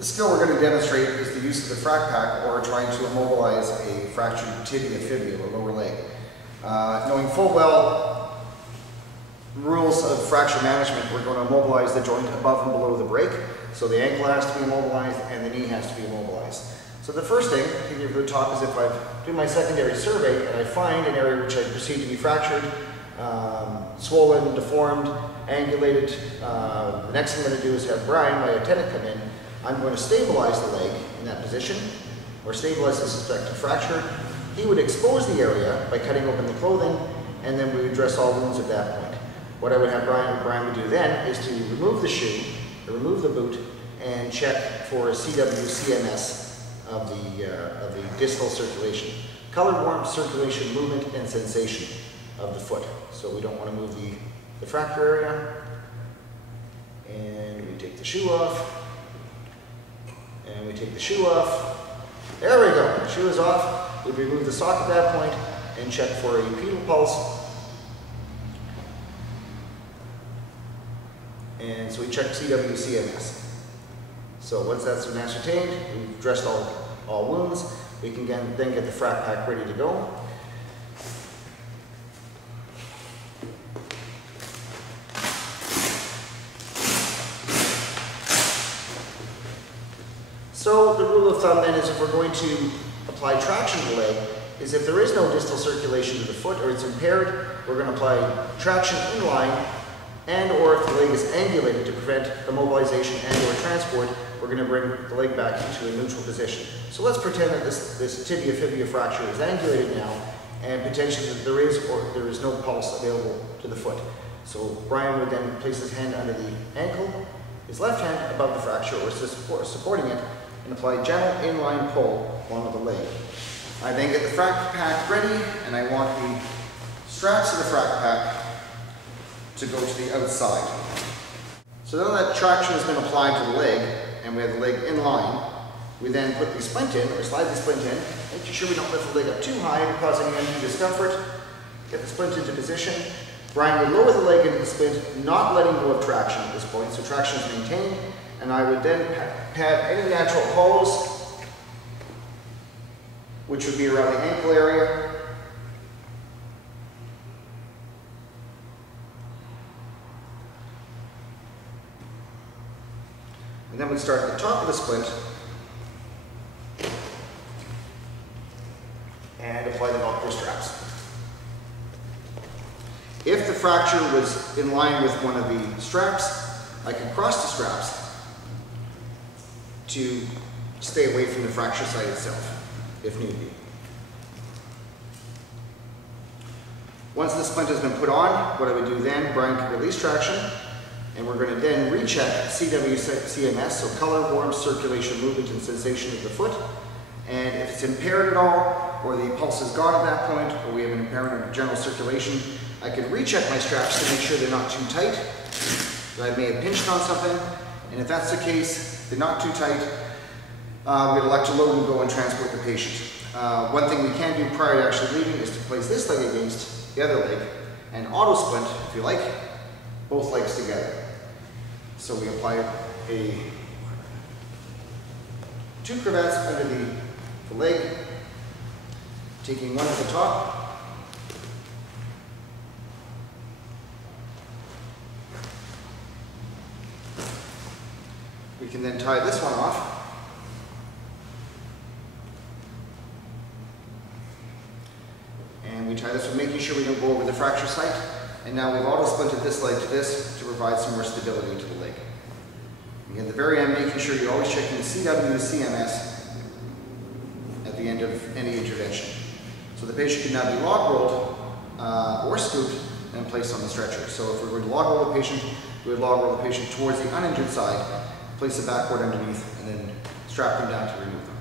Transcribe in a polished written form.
The skill we're going to demonstrate is the use of the frac pack, or trying to immobilize a fractured tibia fibula, or lower leg. Knowing full well rules of fracture management, we're going to immobilize the joint above and below the break. So the ankle has to be immobilized and the knee has to be immobilized. So the first thing, taking it from the top, is if I do my secondary survey and I find an area which I perceive to be fractured, swollen, deformed, angulated, the next thing I'm going to do is have Brian, my attendant, come in. I'm going to stabilize the leg in that position, or stabilize the suspected fracture. He would expose the area by cutting open the clothing, and then we would dress all wounds at that point. What I would have Brian would do then is to remove the shoe, or remove the boot, and check for a CWCMS of the distal circulation. Color, warmth, circulation, movement, and sensation of the foot. So we don't want to move the fracture area. And we take the shoe off. And we take the shoe off. There we go. The shoe is off. We remove the sock at that point and check for a pedal pulse. And so we check CWCMS. So once that's been ascertained, we've dressed all wounds. We can then get the frac pack ready to go. So the rule of thumb then is, if we're going to apply traction to the leg, is if there is no distal circulation to the foot or it's impaired, we're going to apply traction in line, and or if the leg is angulated to prevent immobilization and or transport, we're going to bring the leg back into a neutral position. So let's pretend that this tibia fibula fracture is angulated now, and potentially that there is no pulse available to the foot. So Brian would then place his hand under the ankle, his left hand above the fracture or supporting it, and apply gentle inline pull along the leg. I then get the frac pack ready, and I want the straps of the frac pack to go to the outside. So now that traction has been applied to the leg, and we have the leg in line, we then put the splint in, or slide the splint in, making sure we don't lift the leg up too high and cause any undue discomfort. Get the splint into position. Brian would lower the leg into the splint, not letting go of traction at this point, so traction is maintained, and I would then pad any natural hollows, which would be around the ankle area. And then we'd start at the top of the splint and apply the Velcro straps. If the fracture was in line with one of the straps, I could cross the straps to stay away from the fracture site itself, if need be. Once the splint has been put on, what I would do then, Brian can release traction, and we're going to then recheck CWCMS, so color, warmth, circulation, movement, and sensation of the foot. And if it's impaired at all, or the pulse is gone at that point, or we have an impairment of general circulation, I can recheck my straps to make sure they're not too tight, that I may have pinched on something. And if that's the case, they're not too tight, we'd elect to load and go and transport the patient. One thing we can do prior to actually leaving is to place this leg against the other leg and auto splint, if you like, both legs together. So we apply two cravats under the leg, taking one at the top. We can then tie this one off. And we tie this one, making sure we don't go over the fracture site. And now we've auto splinted this leg to this to provide some more stability to the leg. Again, at the very end, making sure you're always checking the CWCMS at the end of any intervention. So the patient can now be log rolled or scooped and placed on the stretcher. So if we were to log roll the patient, we would log roll the patient towards the uninjured side, place the backboard underneath, and then strap them down to remove them.